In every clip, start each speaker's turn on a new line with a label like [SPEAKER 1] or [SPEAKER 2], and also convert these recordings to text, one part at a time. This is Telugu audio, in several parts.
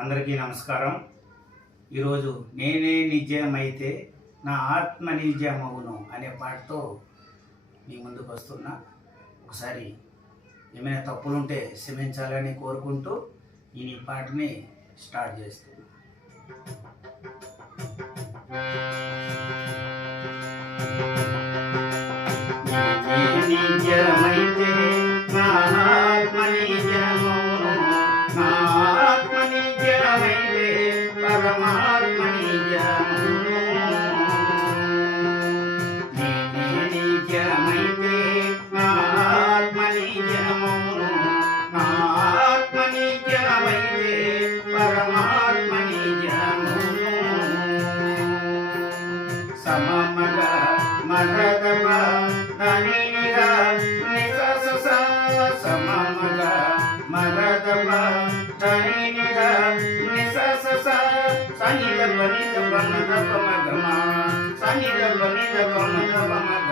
[SPEAKER 1] అందరికీ నమస్కారం. ఈరోజు నేనే నిజమైతే నా ఆత్మ నిజమవును అనే పాటతో మీ ముందుకు వస్తున్నా. ఒకసారి ఏమైనా తప్పులుంటే క్షమించాలని కోరుకుంటూ ఈ పాటని స్టార్ట్ చేస్తున్నా. నిజమైతే మరదమా ననినిగా నిసస సమమగా మరదమా ననినిగా నిసస సనిద పనిద పమద పమగమా సనిద పనిద పమద పమగమా ఆవు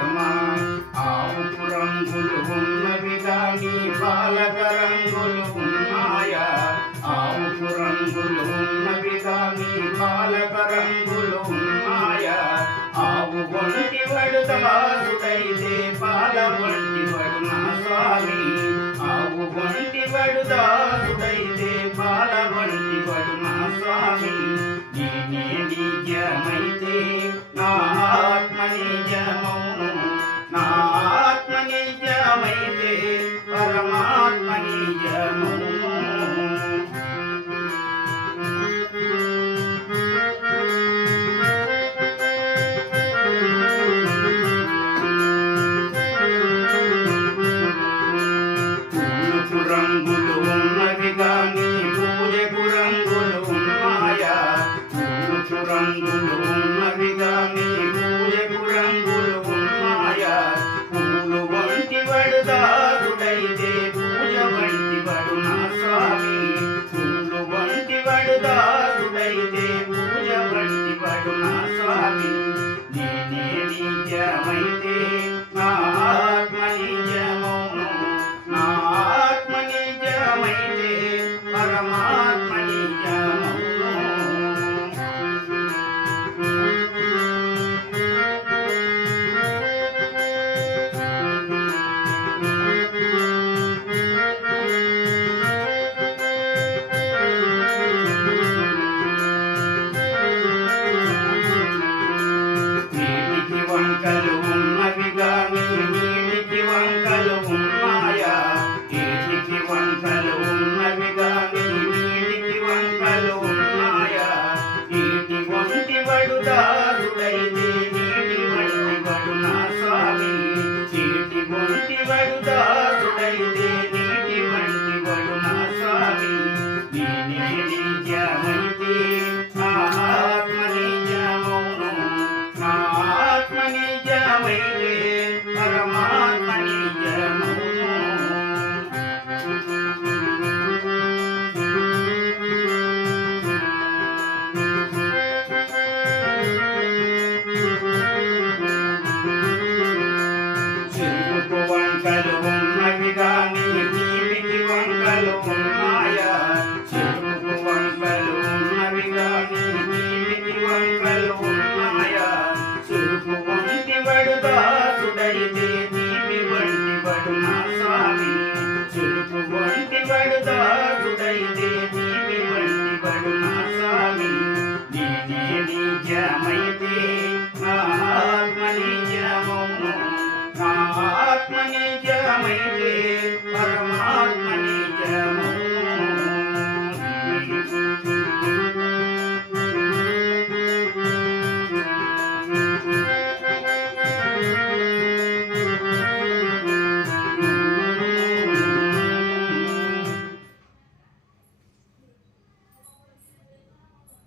[SPEAKER 1] దయచేముల ప్రతిపడు నా స్వామి? yeah.